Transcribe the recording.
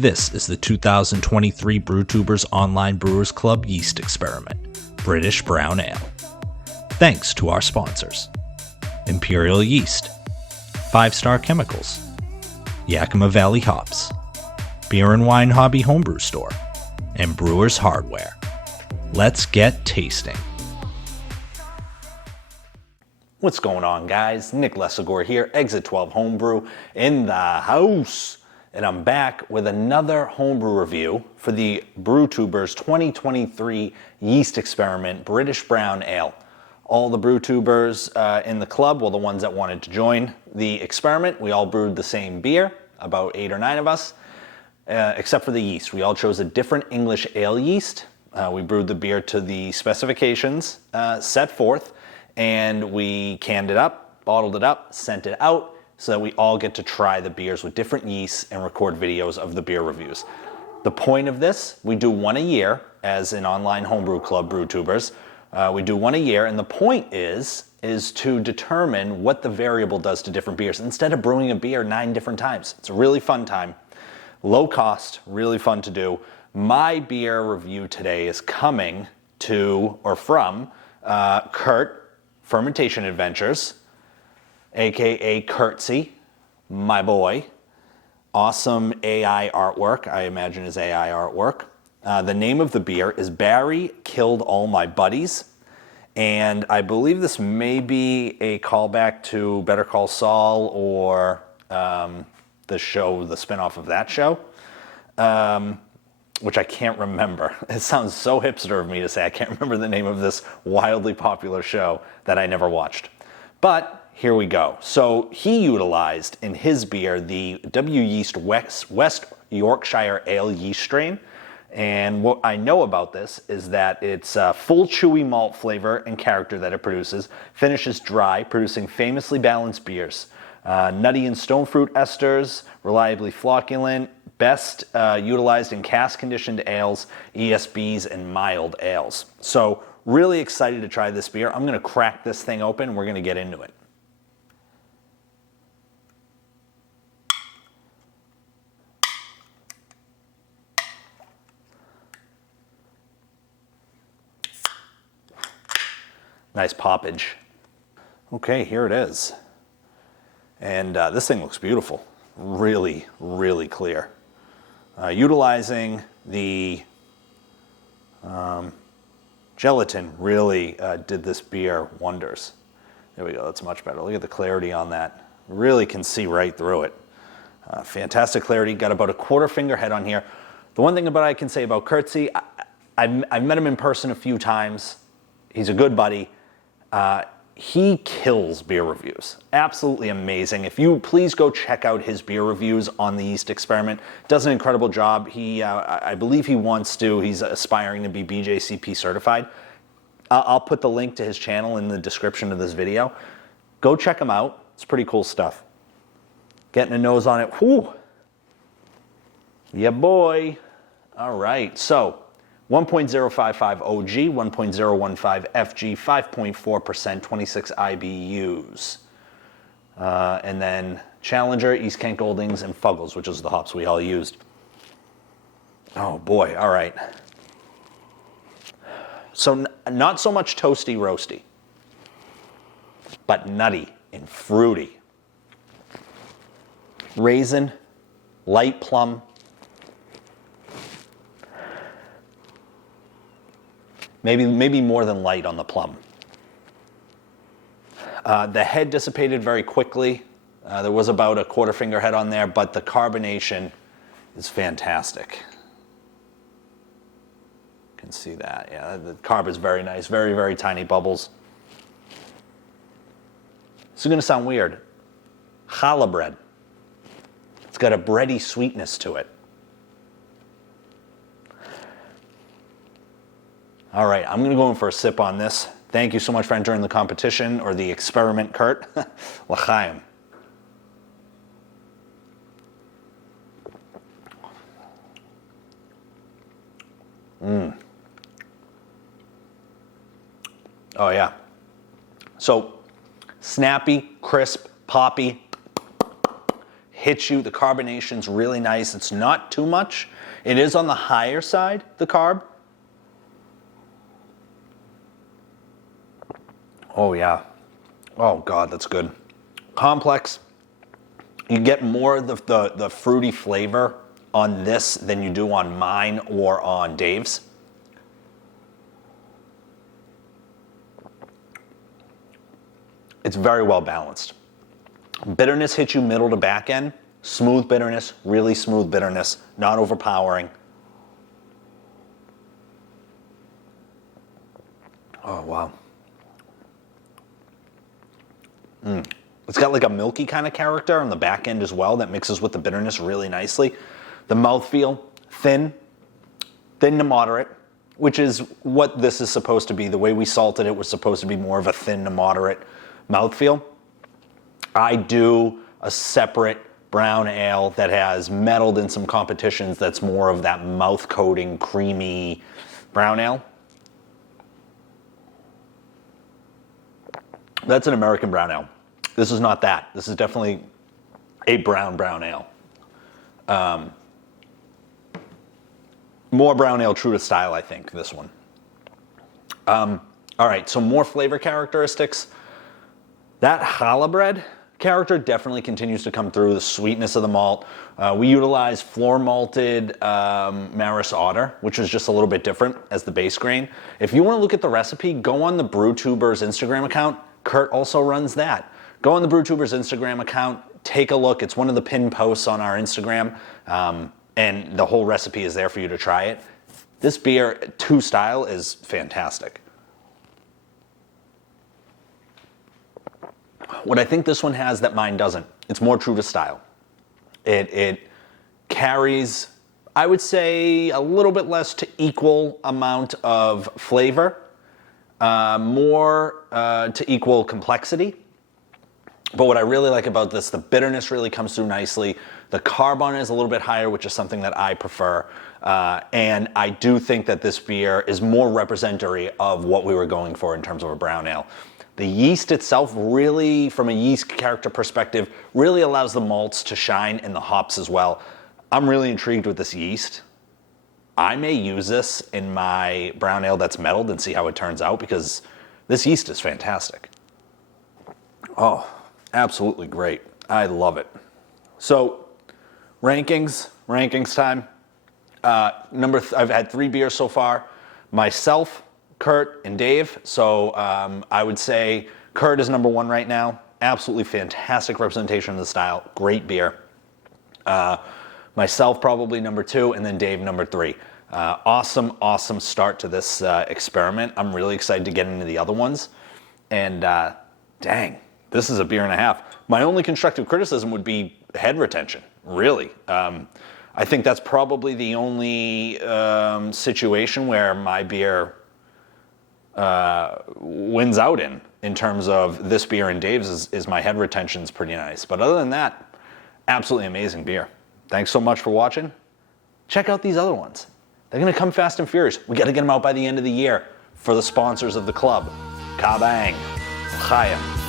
This is the 2023 Brewtubers Online Brewers Club Yeast Experiment, British Brown Ale. Thanks to our sponsors: Imperial Yeast, 5 Star Chemicals, Yakima Valley Hops, Beer and Wine Hobby Homebrew Store, and Brewers Hardware. Let's get tasting. What's going on, guys? Nick Lesagore here, Exit 12 Homebrew in the house. And I'm back with another homebrew review for the Brewtubers 2023 Yeast Experiment British Brown Ale. All the Brewtubers in the club, well, the ones that wanted to join the experiment, we all brewed the same beer, about 8 or 9 of us, except for the yeast. We all chose a different English ale yeast. We brewed the beer to the specifications set forth, and we canned it up, bottled it up, sent it out, so that we all get to try the beers with different yeasts and record videos of the beer reviews. The point of this, we do one a year as an online homebrew club, Brewtubers. We do one a year, and the point is to determine what the variable does to different beers instead of brewing a beer 9 different times. It's a really fun time, low cost, really fun to do. My beer review today is coming to, or from, Kurt, Fermentation Adventures, aka Kurtzy, my boy. Awesome AI artwork, I imagine is AI artwork. The name of the beer is Barry Killed All My Buddies, and I believe this may be a callback to Better Call Saul or the show, the spinoff of that show, which I can't remember. It sounds so hipster of me to say I can't remember the name of this wildly popular show that I never watched. But here we go. So he utilized in his beer the Wyeast West Yorkshire Ale yeast strain. And what I know about this is that it's a full chewy malt flavor and character that it produces, finishes dry, producing famously balanced beers. Nutty and stone fruit esters, reliably flocculent, best utilized in cask-conditioned ales, ESBs, and mild ales. So really excited to try this beer. I'm gonna crack this thing open and we're gonna get into it. Nice poppage. Okay, here it is. And this thing looks beautiful. Really, really clear. Utilizing the gelatin really did this beer wonders. There we go, that's much better. Look at the clarity on that. Really can see right through it. Fantastic clarity, got about a 1/4 finger head on here. The one thing about I can say about Kurtzy, I've met him in person a few times. He's a good buddy. He kills beer reviews. Absolutely amazing. If you please go check out his beer reviews on the Yeast Experiment. Does an incredible job. He, I believe he wants to, he's aspiring to be BJCP certified. I'll put the link to his channel in the description of this video. Go check him out. It's pretty cool stuff. Getting a nose on it. Whew. Yeah, boy. All right, so 1.055 OG, 1.015 FG, 5.4%, 26 IBUs. And then Challenger, East Kent Goldings, and Fuggles, which is the hops we all used. Oh boy, all right. So not so much toasty roasty, but nutty and fruity. Raisin, light plum, maybe more than light on the plum. The head dissipated very quickly. There was about a 1/4 finger head on there, but the carbonation is fantastic. You can see that, yeah, the carb is very nice, very, very tiny bubbles. This is gonna sound weird. Challah bread. It's got a bready sweetness to it. All right, I'm gonna go in for a sip on this. Thank you so much for entering the competition or the experiment, Kurt. L'chaim. Oh yeah. So snappy, crisp, poppy, hits you. The carbonation's really nice. It's not too much. It is on the higher side, the carb. Oh yeah. Oh God, that's good. Complex. You get more of the fruity flavor on this than you do on mine or on Dave's. It's very well balanced. Bitterness hits you middle to back end. Smooth bitterness, really smooth bitterness, not overpowering. Oh, wow. It's got like a milky kind of character on the back end as well that mixes with the bitterness really nicely. The mouthfeel, thin to moderate, which is what this is supposed to be. The way we salted it was supposed to be more of a thin to moderate mouthfeel. I do a separate brown ale that has medaled in some competitions that's more of that mouth coating, creamy brown ale. That's an American brown ale. This is not that. This is definitely a brown ale. More brown ale, true to style, I think, this one. All right, so more flavor characteristics. That challah bread character definitely continues to come through, the sweetness of the malt. We utilize floor malted Maris Otter, which is just a little bit different as the base grain. If you want to look at the recipe, go on the Brewtubers Instagram account. Kurt also runs that. Go on the Brewtubers Instagram account, take a look. It's one of the pinned posts on our Instagram, and the whole recipe is there for you to try it. This beer, to style, is fantastic. What I think this one has that mine doesn't, it's more true to style. It carries, I would say, a little bit less to equal amount of flavor, more to equal complexity. But what I really like about this, the bitterness really comes through nicely. The carb on it is a little bit higher, which is something that I prefer. And I do think that this beer is more representative of what we were going for in terms of a brown ale. The yeast itself really, from a yeast character perspective, really allows the malts to shine and the hops as well. I'm really intrigued with this yeast. I may use this in my brown ale that's metalled and see how it turns out, because this yeast is fantastic. Oh, absolutely great. I love it. So, rankings time. I've had 3 beers so far. Myself, Kurt, and Dave. So I would say Kurt is number 1 right now. Absolutely fantastic representation of the style. Great beer. Myself probably number 2, and then Dave number 3. Awesome start to this experiment. I'm really excited to get into the other ones. And dang, this is a beer and a half. My only constructive criticism would be head retention, really. I think that's probably the only situation where my beer wins out in terms of this beer, and Dave's is my head retention's pretty nice. But other than that, absolutely amazing beer. Thanks so much for watching. Check out these other ones. They're going to come fast and furious. We got to get them out by the end of the year for the sponsors of the club. Kabang. Chaim.